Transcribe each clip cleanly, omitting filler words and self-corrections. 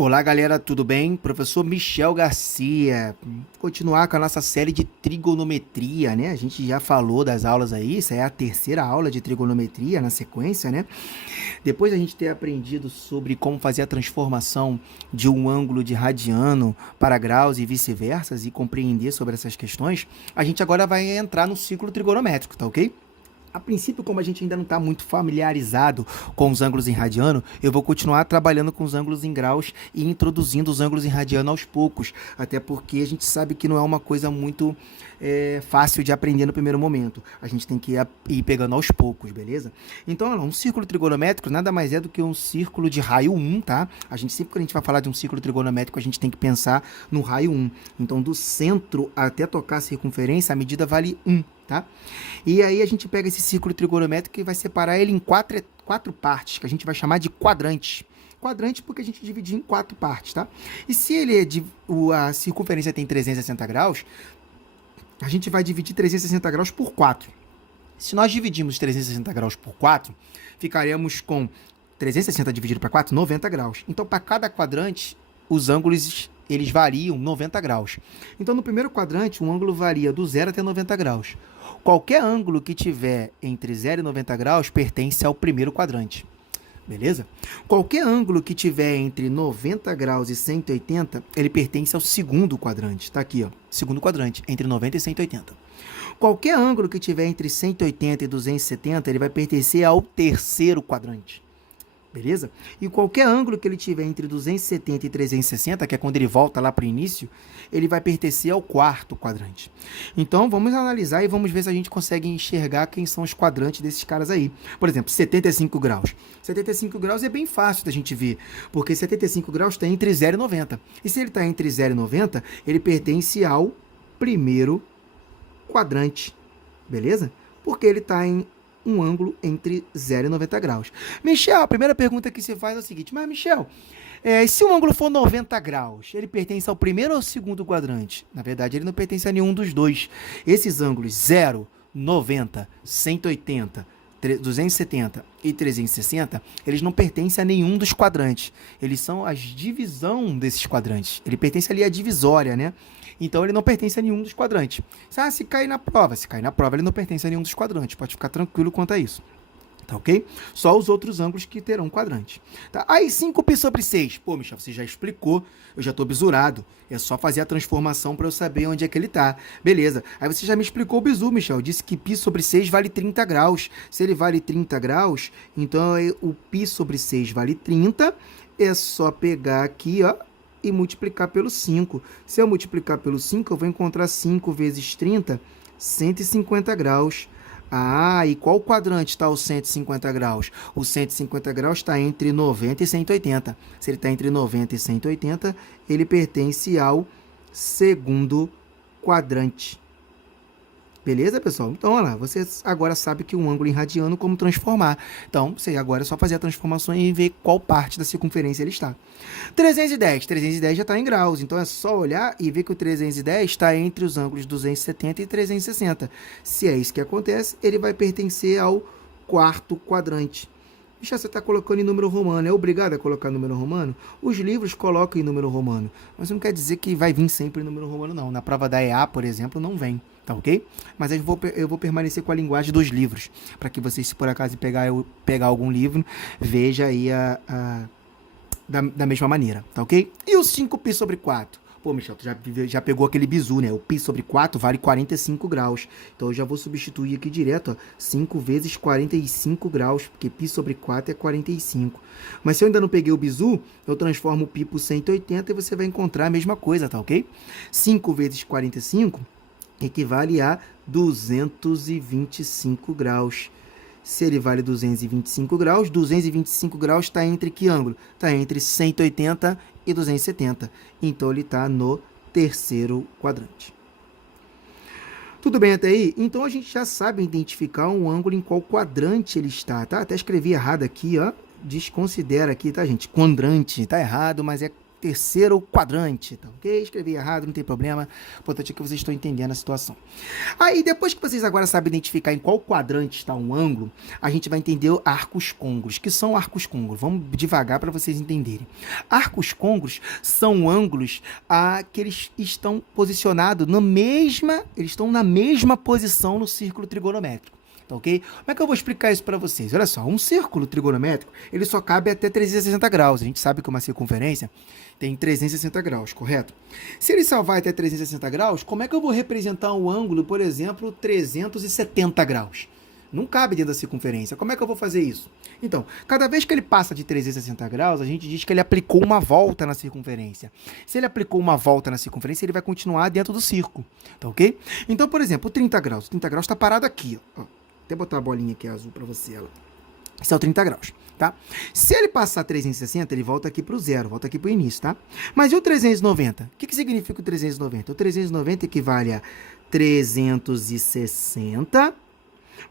Olá, galera, tudo bem? Professor Michel Garcia. Continuar com a nossa série de trigonometria, né? A gente já falou das aulas aí, essa é a terceira aula de trigonometria na sequência, né? Depois a gente ter aprendido sobre como fazer a transformação de um ângulo de radiano para graus e vice-versa e compreender sobre essas questões, a gente agora vai entrar no ciclo trigonométrico, tá ok? A princípio, como a gente ainda não está muito familiarizado com os ângulos em radiano, eu vou continuar trabalhando com os ângulos em graus e introduzindo os ângulos em radiano aos poucos, até porque a gente sabe que não é uma coisa muito fácil de aprender no primeiro momento. A gente tem que ir pegando aos poucos, beleza? Então, olha, um círculo trigonométrico nada mais é do que um círculo de raio 1, tá? A gente sempre que a gente vai falar de um círculo trigonométrico, a gente tem que pensar no raio 1. Então, do centro até tocar a circunferência, a medida vale 1. Tá? E aí a gente pega esse círculo trigonométrico e vai separar ele em quatro partes, que a gente vai chamar de quadrantes. Quadrante porque a gente divide em quatro partes, tá? E se a circunferência tem 360 graus, a gente vai dividir 360 graus por 4. Se nós dividimos 360 graus por 4, ficaremos com 360 dividido para 4, 90 graus. Então, para cada quadrante, os ângulos eles variam 90 graus. Então, no primeiro quadrante, o ângulo varia do 0 até 90 graus. Qualquer ângulo que tiver entre 0 e 90 graus pertence ao primeiro quadrante. Beleza? Qualquer ângulo que tiver entre 90 graus e 180, ele pertence ao segundo quadrante. Está aqui, ó, segundo quadrante, entre 90 e 180. Qualquer ângulo que tiver entre 180 e 270, ele vai pertencer ao terceiro quadrante. Beleza? E qualquer ângulo que ele tiver entre 270 e 360, que é quando ele volta lá para o início, ele vai pertencer ao quarto quadrante. Então, vamos analisar e vamos ver se a gente consegue enxergar quem são os quadrantes desses caras aí. Por exemplo, 75 graus. 75 graus é bem fácil da gente ver, porque 75 graus está entre 0 e 90. E se ele está entre 0 e 90, ele pertence ao primeiro quadrante. Beleza? Porque ele está em um ângulo entre 0 e 90 graus. Michel, a primeira pergunta que você faz é o seguinte, mas Michel, se o ângulo for 90 graus, ele pertence ao primeiro ou ao segundo quadrante? Na verdade, ele não pertence a nenhum dos dois. Esses ângulos 0, 90, 180, 270 e 360, eles não pertencem a nenhum dos quadrantes. Eles são a divisão desses quadrantes. Ele pertence ali à divisória, né? Então, ele não pertence a nenhum dos quadrantes. Se cair na prova, ele não pertence a nenhum dos quadrantes. Pode ficar tranquilo quanto a isso. Tá ok? Só os outros ângulos que terão quadrante. Tá? Aí, 5π sobre 6. Pô, Michel, você já explicou. Eu já estou bisurado. É só fazer a transformação para eu saber onde é que ele está. Beleza. Aí você já me explicou o bizu, Michel. Disse que π sobre 6 vale 30 graus. Se ele vale 30 graus, então o π sobre 6 vale 30. É só pegar aqui, ó, e multiplicar pelo 5. Se eu multiplicar pelo 5, eu vou encontrar 5 vezes 30, 150 graus. Ah, e qual quadrante está o 150 graus? O 150 graus está entre 90 e 180. Se ele está entre 90 e 180, ele pertence ao segundo quadrante. Beleza, pessoal? Então, olha lá, você agora sabe que um ângulo em radiano, como transformar. Então, você agora é só fazer a transformação e ver qual parte da circunferência ele está. 310 já está em graus, então é só olhar e ver que o 310 está entre os ângulos 270 e 360. Se é isso que acontece, ele vai pertencer ao quarto quadrante. Bicho, você está colocando em número romano. É obrigado a colocar número romano? Os livros colocam em número romano. Mas não quer dizer que vai vir sempre em número romano, não. Na prova da EA, por exemplo, não vem. Tá ok? Mas eu vou permanecer com a linguagem dos livros. Para que vocês, se por acaso pegar algum livro, veja aí da mesma maneira. Tá ok? E o 5π sobre 4? Pô, Michel, tu já pegou aquele bizu, né? O π sobre 4 vale 45 graus. Então, eu já vou substituir aqui direto, ó, 5 vezes 45 graus, porque π sobre 4 é 45. Mas se eu ainda não peguei o bizu, eu transformo o π por 180 e você vai encontrar a mesma coisa, tá ok? 5 vezes 45 equivale a 225 graus. Se ele vale 225 graus, 225 graus está entre que ângulo? Está entre 180 e 270. Então, ele está no terceiro quadrante. Tudo bem até aí? Então, a gente já sabe identificar um ângulo em qual quadrante ele está, tá? Até escrevi errado aqui, ó. Desconsidera aqui, tá, gente? Quadrante, tá errado, mas é terceiro quadrante, tá ok? Escrevi errado, não tem problema. O importante é que vocês estão entendendo a situação. Aí, depois que vocês agora sabem identificar em qual quadrante está um ângulo, a gente vai entender arcos côngruos. Que são arcos côngruos? Vamos devagar para vocês entenderem. Arcos côngruos são ângulos que eles estão posicionados eles estão na mesma posição no círculo trigonométrico. Tá ok? Como é que eu vou explicar isso para vocês? Olha só, um círculo trigonométrico, ele só cabe até 360 graus. A gente sabe que uma circunferência tem 360 graus, correto? Se ele só vai até 360 graus, como é que eu vou representar um ângulo, por exemplo, 370 graus? Não cabe dentro da circunferência. Como é que eu vou fazer isso? Então, cada vez que ele passa de 360 graus, a gente diz que ele aplicou uma volta na circunferência. Se ele aplicou uma volta na circunferência, ele vai continuar dentro do círculo, tá ok? Então, por exemplo, 30 graus. 30 graus está parado aqui, ó. Até botar a bolinha aqui azul para você. Ela. Esse é o 30 graus, tá? Se ele passar 360, ele volta aqui para o zero, volta aqui para o início, tá? Mas e o 390? O que significa o 390? O 390 equivale a 360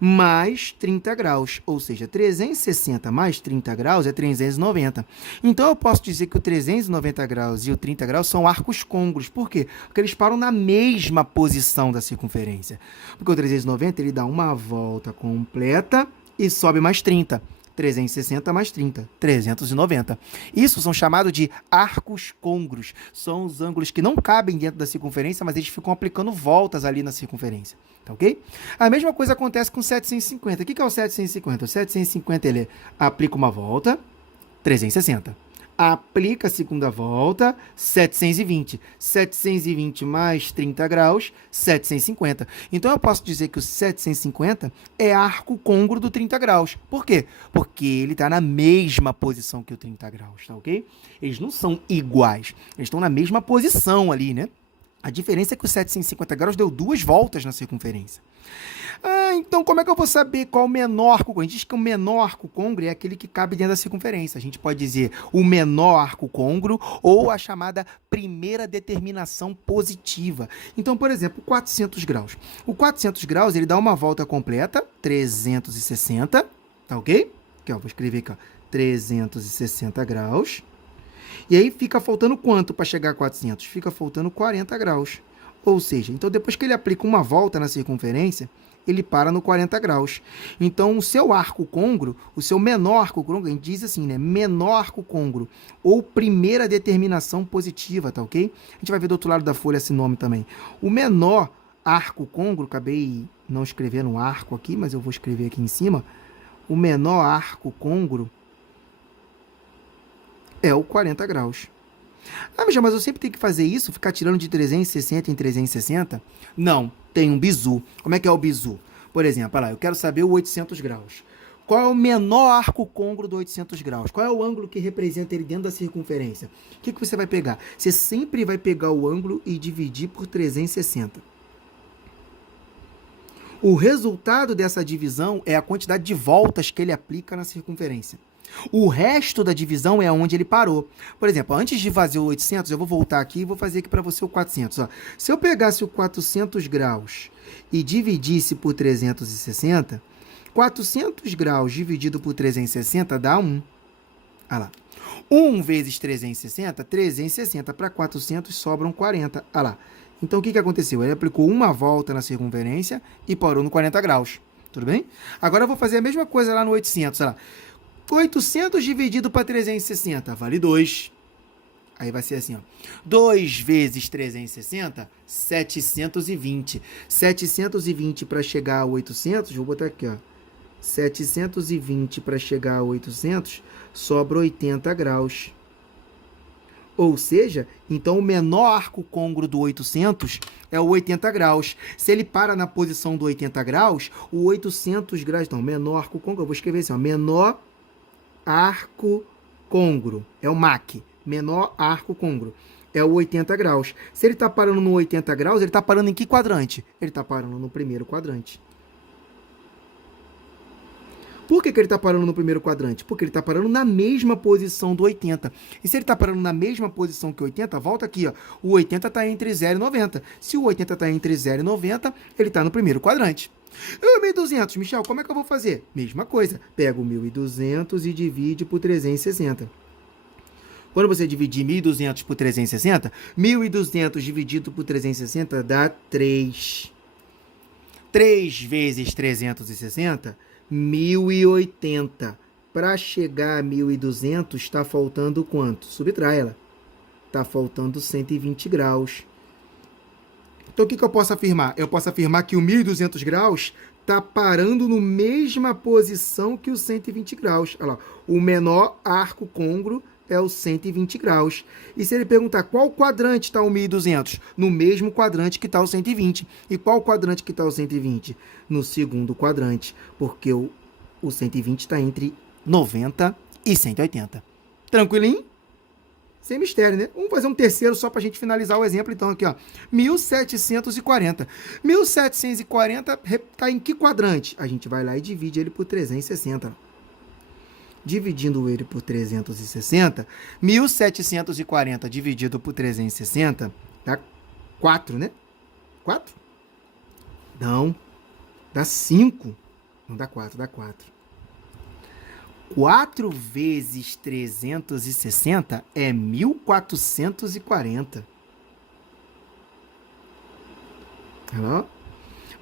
mais 30 graus, ou seja, 360 mais 30 graus é 390. Então, eu posso dizer que o 390 graus e o 30 graus são arcos côngruos. Por quê? Porque eles param na mesma posição da circunferência. Porque o 390, ele dá uma volta completa e sobe mais 30. 360 mais 30, 390. Isso são chamados de arcos côngruos. São os ângulos que não cabem dentro da circunferência, mas eles ficam aplicando voltas ali na circunferência. Tá ok? A mesma coisa acontece com 750. O que é o 750? O 750, ele aplica uma volta, 360. Aplica a segunda volta, 720. 720 mais 30 graus, 750. Então, eu posso dizer que o 750 é arco côngruo do 30 graus. Por quê? Porque ele está na mesma posição que o 30 graus, tá ok? Eles não são iguais. Eles estão na mesma posição ali, né? A diferença é que o 750 graus deu 2 voltas na circunferência. Então como é que eu vou saber qual o menor arco côngruo? A gente diz que o menor arco côngruo é aquele que cabe dentro da circunferência. A gente pode dizer o menor arco côngruo ou a chamada primeira determinação positiva. Então, por exemplo, 400 graus. O 400 graus, ele dá uma volta completa, 360, tá ok? Aqui, ó, vou escrever aqui, ó, 360 graus. E aí fica faltando quanto para chegar a 400? Fica faltando 40 graus. Ou seja, então depois que ele aplica uma volta na circunferência, ele para no 40 graus. Então, o seu arco côngruo, o seu menor arco côngruo, a gente diz assim, né? Menor arco côngruo, ou primeira determinação positiva, tá ok? A gente vai ver do outro lado da folha esse nome também. O menor arco côngruo, acabei não escrevendo um arco aqui, mas eu vou escrever aqui em cima. O menor arco côngruo é o 40 graus. Michel, mas eu sempre tenho que fazer isso? Ficar tirando de 360 em 360? Não, tem um bizu. Como é que é o bizu? Por exemplo, olha lá, eu quero saber o 800 graus. Qual é o menor arco côngruo do 800 graus? Qual é o ângulo que representa ele dentro da circunferência? O que você vai pegar? Você sempre vai pegar o ângulo e dividir por 360. O resultado dessa divisão é a quantidade de voltas que ele aplica na circunferência. O resto da divisão é onde ele parou. Por exemplo, antes de fazer o 800, eu vou voltar aqui e vou fazer aqui para você o 400. Ó. Se eu pegasse o 400 graus e dividisse por 360, 400 graus dividido por 360 dá 1. Olha lá. 1 vezes 360, 360 para 400 sobram 40. Olha lá. Então, o que aconteceu? Ele aplicou uma volta na circunferência e parou no 40 graus. Tudo bem? Agora eu vou fazer a mesma coisa lá no 800. Olha lá. 800 dividido para 360, vale 2. Aí vai ser assim, ó. 2 vezes 360, 720. 720 para chegar a 800, vou botar aqui, ó. 720 para chegar a 800, sobra 80 graus. Ou seja, então o menor arco côngruo do 800 é o 80 graus. Se ele para na posição do 80 graus, o 800 graus, então, menor arco côngruo, eu vou escrever assim, ó, menor arco côngruo, é o MAC, menor arco côngruo, é o 80 graus. Se ele está parando no 80 graus, ele está parando em que quadrante? Ele está parando no primeiro quadrante. Por que ele está parando no primeiro quadrante? Porque ele está parando na mesma posição do 80. E se ele está parando na mesma posição que o 80, volta aqui, ó. O 80 está entre 0 e 90. Se o 80 está entre 0 e 90, ele está no primeiro quadrante. E o 1.200, Michel, como é que eu vou fazer? Mesma coisa. Pega o 1.200 e divide por 360. Quando você dividir 1.200 por 360, 1.200 dividido por 360 dá 3. 3 vezes 360, 1.080. Para chegar a 1.200, está faltando quanto? Subtrai ela. Está faltando 120 graus. Então, o que eu posso afirmar? Eu posso afirmar que o 1.200 graus está parando na mesma posição que o 120 graus. Olha lá, o menor arco côngruo é o 120 graus. E se ele perguntar qual quadrante está o 1.200? No mesmo quadrante que está o 120. E qual quadrante que está o 120? No segundo quadrante, porque o 120 está entre 90 e 180. Tranquilinho? Sem mistério, né? Vamos fazer um terceiro só para a gente finalizar o exemplo. Então, aqui, ó, 1.740. 1.740 cai em que quadrante? A gente vai lá e divide ele por 360. Dividindo ele por 360, 1.740 dividido por 360 dá 4, né? 4? Não, dá 5. Não dá 4, dá 4. 4 vezes 360 é 1.440.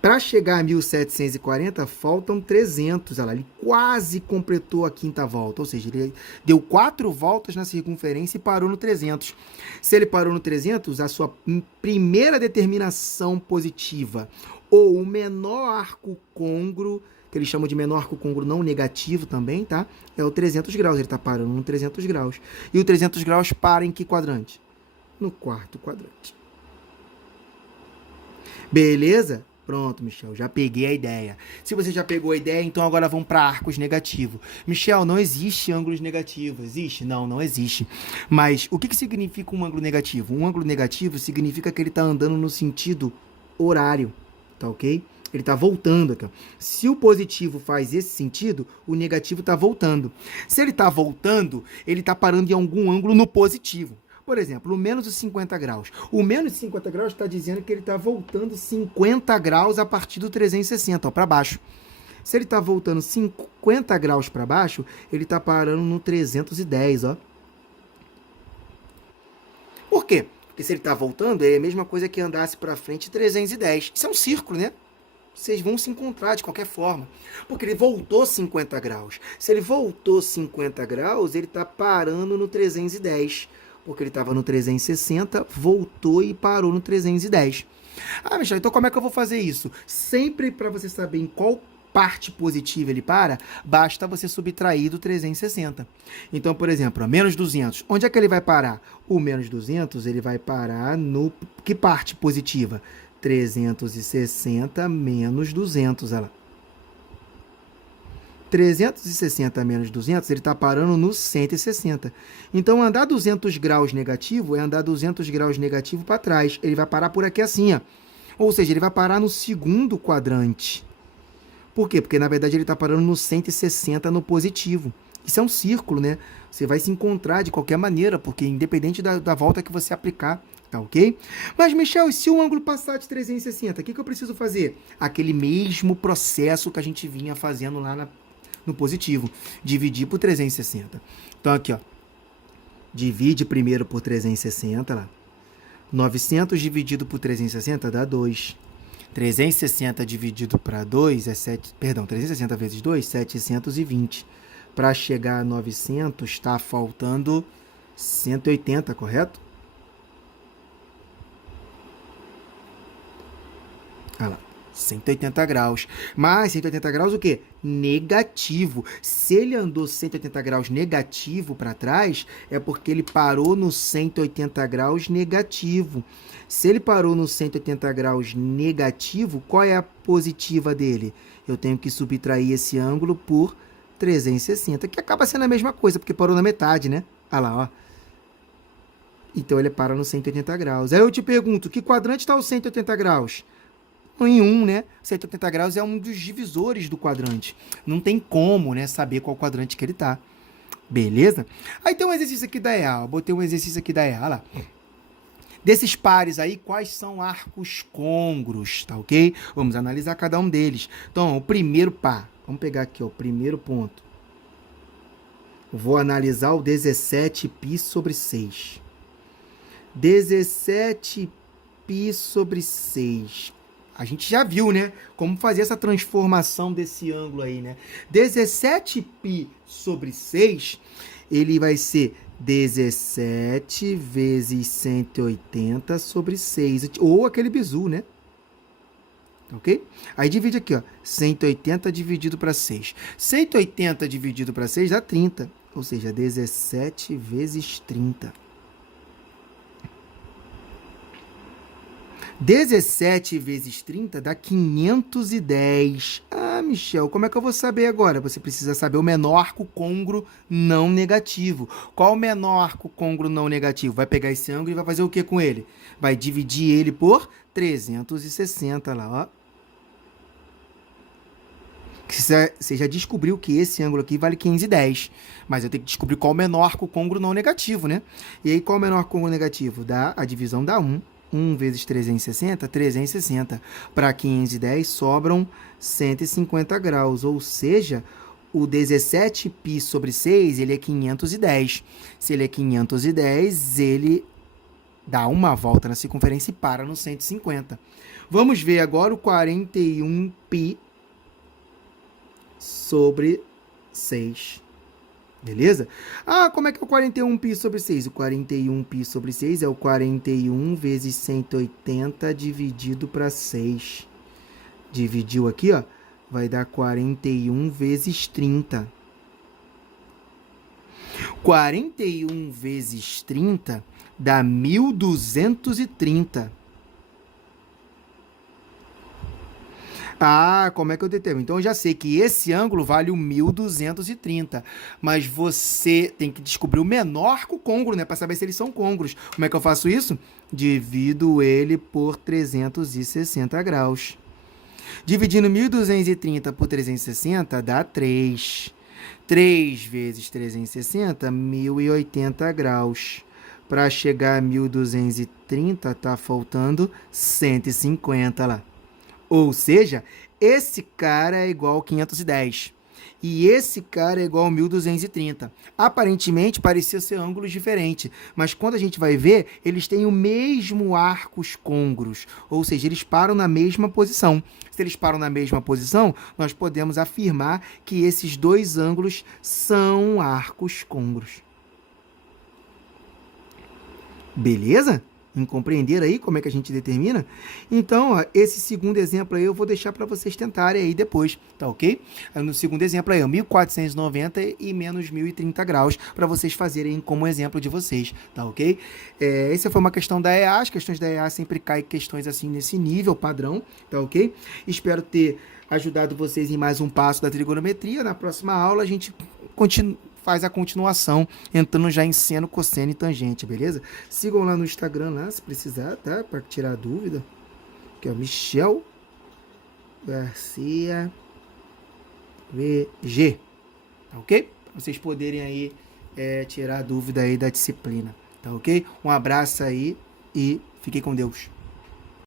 Para chegar a 1.740, faltam 300. Olha lá, ele quase completou a quinta volta. Ou seja, ele deu 4 voltas na circunferência e parou no 300. Se ele parou no 300, a sua primeira determinação positiva, ou o menor arco côngruo, que eles chamam de menor arco côngruo não negativo também, tá? É o 300 graus. Ele está parando no 300 graus. E o 300 graus para em que quadrante? No quarto quadrante. Beleza? Pronto, Michel, já peguei a ideia. Se você já pegou a ideia, então agora vamos para arcos negativos. Michel, não existe ângulos negativos. Existe? Não, não existe. Mas o que significa um ângulo negativo? Um ângulo negativo significa que ele está andando no sentido horário, tá ok? Ele está voltando aqui. Se o positivo faz esse sentido, o negativo está voltando. Se ele está voltando, ele está parando em algum ângulo no positivo. Por exemplo, o menos de 50 graus. O menos de 50 graus está dizendo que ele está voltando 50 graus a partir do 360, para baixo. Se ele está voltando 50 graus para baixo, ele está parando no 310, ó. Por quê? Porque se ele está voltando, é a mesma coisa que andasse para frente 310. Isso é um círculo, né? Vocês vão se encontrar de qualquer forma. Porque ele voltou 50 graus. Se ele voltou 50 graus, ele está parando no 310. Porque ele estava no 360, voltou e parou no 310. Ah, Michel, então como é que eu vou fazer isso? Sempre para você saber em qual parte positiva ele para, basta você subtrair do 360. Então, por exemplo, menos 200. Onde é que ele vai parar? O menos 200, ele vai parar no... Que parte positiva? 360 menos 200, olha lá. 360 menos 200, ele está parando no 160. Então, andar 200 graus negativo é andar 200 graus negativo para trás. Ele vai parar por aqui assim, ó. Ou seja, ele vai parar no segundo quadrante. Por quê? Porque, na verdade, ele está parando no 160 no positivo. Isso é um círculo, né? Você vai se encontrar de qualquer maneira, porque independente da volta que você aplicar, tá ok? Mas, Michel, e se o ângulo passar de 360, o que eu preciso fazer? Aquele mesmo processo que a gente vinha fazendo lá no positivo. Dividir por 360. Então, aqui, ó. Divide primeiro por 360, lá. 900 dividido por 360 dá 2. 360 dividido para 2 é 7... Perdão, 360 vezes 2, 720. Para chegar a 900, está faltando 180, correto? Olha lá. 180 graus. Mas 180 graus o quê? Negativo. Se ele andou 180 graus negativo para trás, é porque ele parou no 180 graus negativo. Se ele parou no 180 graus negativo, qual é a positiva dele? Eu tenho que subtrair esse ângulo por 360, que acaba sendo a mesma coisa, porque parou na metade, né? Olha lá, ó. Então ele para no 180 graus. Aí eu te pergunto, que quadrante está o 180 graus? Em 1, né? 180 graus é um dos divisores do quadrante. Não tem como, né, saber qual quadrante que ele tá. Beleza? Aí tem um exercício aqui da EA. Eu botei um exercício aqui da EA. Olha lá. Desses pares aí, quais são arcos côngruos, tá ok? Vamos analisar cada um deles. Então, o primeiro par. Vamos pegar aqui, ó, o primeiro ponto. Vou analisar o 17π sobre 6. 17π sobre 6. A gente já viu, né? Como fazer essa transformação desse ângulo aí, né? 17π sobre 6, ele vai ser 17 vezes 180 sobre 6. Ou aquele bizu, né? Ok? Aí divide aqui, ó. 180 dividido para 6. 180 dividido para 6 dá 30. Ou seja, 17 vezes 30. 17 vezes 30 dá 510. Ah, Michel, como é que eu vou saber agora? Você precisa saber o menor arco côngruo não negativo. Qual o menor arco côngruo não negativo? Vai pegar esse ângulo e vai fazer o que com ele? Vai dividir ele por 360 lá, ó. Você já descobriu que esse ângulo aqui vale 510, mas eu tenho que descobrir qual o menor arco côngruo não negativo, né? E aí, qual o menor arco côngruo negativo? A divisão dá 1. 1 vezes 360, 360. Para 510 sobram 150 graus, ou seja, o 17π sobre 6, ele é 510. Se ele é 510, ele dá uma volta na circunferência e para no 150. Vamos ver agora o 41π sobre 6. Beleza? Ah, como é que é o 41π sobre 6? O 41π sobre 6 é o 41 vezes 180 dividido para 6. Dividiu aqui, ó, vai dar 41 vezes 30. 41 vezes 30 dá 1.230. Ah, como é que eu determino? Então eu já sei que esse ângulo vale o 1.230, mas você tem que descobrir o menor arco côngruo, né, para saber se eles são côngruos. Como é que eu faço isso? Divido ele por 360 graus. Dividindo 1.230 por 360 dá 3. 3 vezes 360, 1.080 graus. Para chegar a 1.230, tá faltando 150 lá. Ou seja, esse cara é igual a 510. E esse cara é igual a 1.230. Aparentemente, parecia ser ângulos diferentes. Mas quando a gente vai ver, eles têm o mesmo arcos côngruos. Ou seja, eles param na mesma posição. Se eles param na mesma posição, nós podemos afirmar que esses dois ângulos são arcos côngruos. Beleza? Em compreender aí como é que a gente determina? Então, ó, esse segundo exemplo aí eu vou deixar para vocês tentarem aí depois, tá ok? No segundo exemplo aí, 1.490 e menos 1.030 graus, para vocês fazerem como exemplo de vocês, tá ok? Essa foi uma questão da EA, as questões da EA sempre caem questões assim nesse nível padrão, tá ok? Espero ter ajudado vocês em mais um passo da trigonometria. Na próxima aula a gente faz a continuação, entrando já em seno, cosseno e tangente, beleza? Sigam lá no Instagram, lá, se precisar, tá? Para tirar dúvida. Que é o Michel Garcia VG, tá ok? Pra vocês poderem aí tirar dúvida aí da disciplina, tá ok? Um abraço aí e fiquem com Deus.